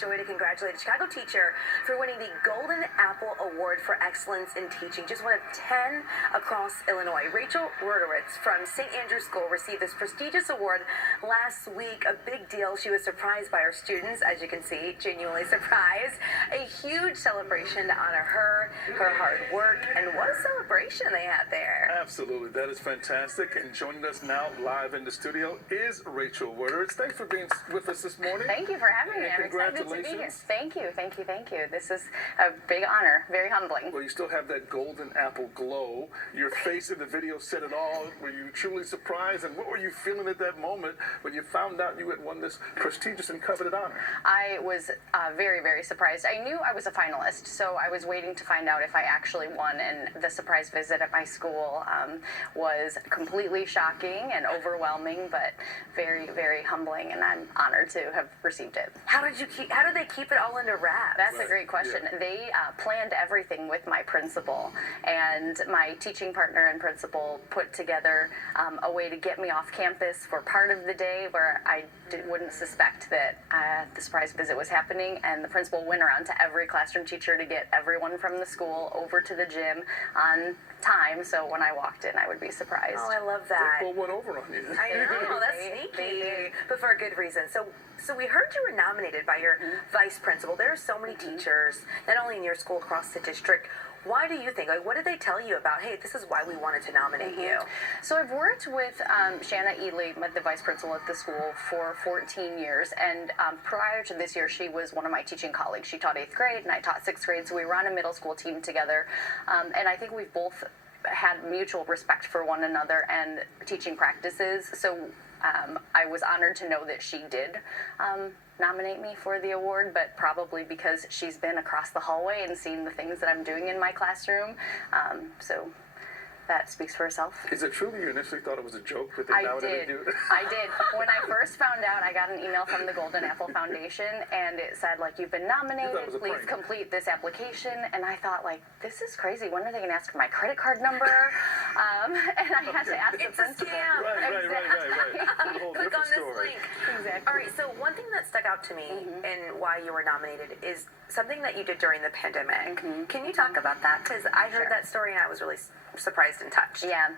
joy to congratulate a Chicago teacher for winning the Golden Apple Award for Excellence in Teaching, just one of 10 across Illinois. Rachel Rudowitz from St. Andrew's School received this prestigious award last week. A big deal. She was surprised by her students, as you can see, genuinely surprised. A huge celebration to honor her hard work, and what a celebration they had there. Absolutely. That is fantastic. And joining us now live in the studio is Rachel Rudowitz. Thanks for being with us this morning. Thank you for having me. I'm excited to be here. Thank you. This is a big honor, very humbling. Well, you still have that golden apple glow. Your face in the video said it all. Were you truly surprised? And what were you feeling at that moment when you found out you had won this prestigious and coveted honor? I was very, very surprised. I knew I was a finalist, so I was waiting to find out if I actually won. And the surprise visit at my school was completely shocking and overwhelming, but very, very humbling. And I'm honored to have received it. How did they keep it all under wraps? That's a great question. Yeah. They planned everything with my principal, and my teaching partner and principal put together a way to get me off campus for part of the day where I wouldn't suspect that the surprise visit was happening, and the principal went around to every classroom teacher to get everyone from the school over to the gym on time, so when I walked in I would be surprised. Oh, I love that. They went over on you. I know, that's sneaky, but for a good reason. So we heard you were nominated by your vice principal. There are so many teachers, not only in your school, across the district. Why do you think, what did they tell you about, hey, this is why we wanted to nominate you? So I've worked with Shanna Ely, the vice principal at the school, for 14 years. And prior to this year, she was one of my teaching colleagues. She taught 8th grade and I taught 6th grade. So we were on a middle school team together. And I think we've both had mutual respect for one another and teaching practices. So I was honored to know that she did nominate me for the award, but probably because she's been across the hallway and seen the things that I'm doing in my classroom. So that speaks for herself. Is it true that you initially thought it was a joke that they I nominated did. you? I did. When I first found out, I got an email from the Golden Apple Foundation, and it said, you've been nominated, please complete this application. And I thought, this is crazy. When are they going to ask for my credit card number? And I had to ask the principal. Right. Click on this link. Exactly. All right, so one thing that stuck out to me and why you were nominated is something that you did during the pandemic. Can you talk about that? Because I heard that story and I was really surprised and touched. Yeah.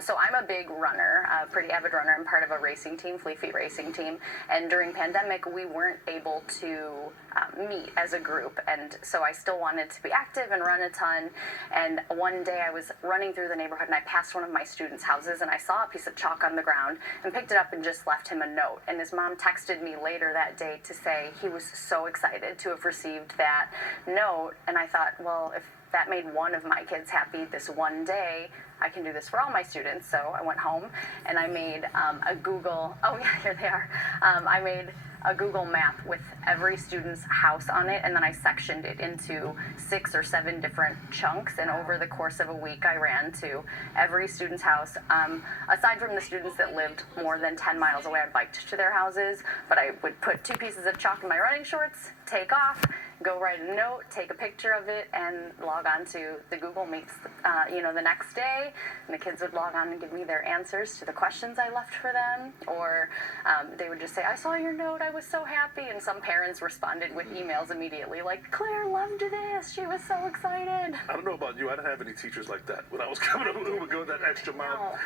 So I'm a big runner, a pretty avid runner. I'm part of a racing team, Fleet Feet racing team. And during pandemic, we weren't able to meet as a group. And so I still wanted to be active and run a ton. And one day I was running through the neighborhood and I passed one of my students' houses and I saw a piece of chalk on the ground and picked it up and just left him a note. And his mom texted me later that day to say he was so excited to have received that note. And I thought, well, if that made one of my kids happy this one day, I can do this for all my students. So I went home and I made a Google, here they are. I made a Google map with every student's house on it, and then I sectioned it into 6 or 7 different chunks, and over the course of a week I ran to every student's house. Aside from the students that lived more than 10 miles away, I biked to their houses, but I would put 2 pieces of chalk in my running shorts, take off, go write a note, take a picture of it, and log on to the Google Meets, the next day, and the kids would log on and give me their answers to the questions I left for them, or they would just say, I saw your note, I was so happy, and some parents responded with emails immediately, Claire loved this, she was so excited. I don't know about you, I didn't have any teachers like that when I was coming up who would go that extra mile.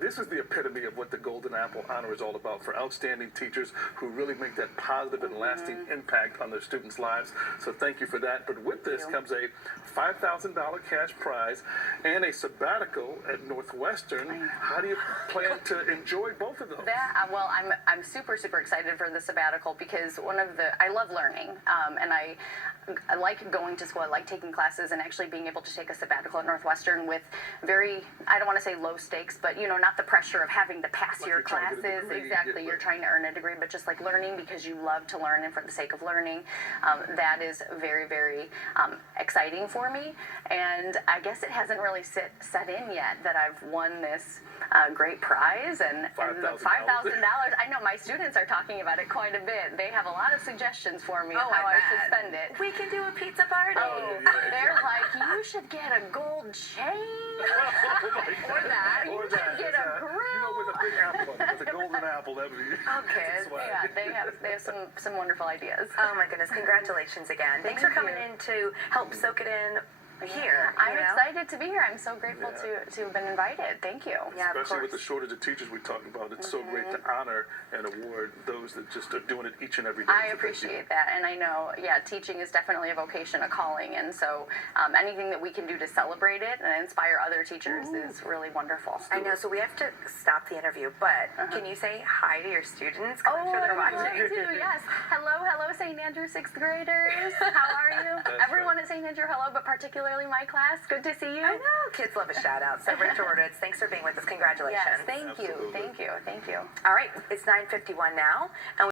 This is the epitome of what the Golden Apple Honor is all about, for outstanding teachers who really make that positive and lasting impact on their students' lives. So thank you for that. But with this comes a $5,000 cash prize and a sabbatical at Northwestern. How do you plan to enjoy both of those? Well, I'm super, super excited for the sabbatical because I love learning, and I like going to school. I like taking classes, and actually being able to take a sabbatical at Northwestern with I don't want to say low stakes, but not the pressure of having to pass your classes. Exactly, you're trying to earn a degree, but just learning because you love to learn and for the sake of learning. That is very, very exciting for me, and I guess it hasn't really set in yet that I've won this great prize and the $5,000. I know my students are talking about it quite a bit. They have a lot of suggestions for me of how I should spend it. We can do a pizza party. They're like, you You should get a gold chain. Oh my Or God. that. Or You that. should get a grill. You know, with a big apple, on it, with a golden apple, that would be. Okay. swag. Yeah, they have some wonderful ideas. Oh my goodness! Congratulations again. Thanks for Thank coming you. in to help soak it in here. I'm you know? excited to be here. I'm so grateful to have been invited. Thank you. Yeah, of Especially with the course. shortage of teachers we talked about, it's so great to honor and award those that just are doing it each and every day. I appreciate that, and I know, teaching is definitely a vocation, a calling, and so anything that we can do to celebrate it and inspire other teachers is really wonderful. I know. So we have to stop the interview, but can you say hi to your students? I'm sure they're I would watching. love to, yes. Hello, St. Andrew sixth graders. How are you? Everyone at St. Andrew, hello, but particularly my class. Good to see you. I know. Kids love a shout out. So Rachel Rudowitz, thanks for being with us. Congratulations. Yes, thank you, Absolutely. thank you, thank you. All right, it's 9:51 now, and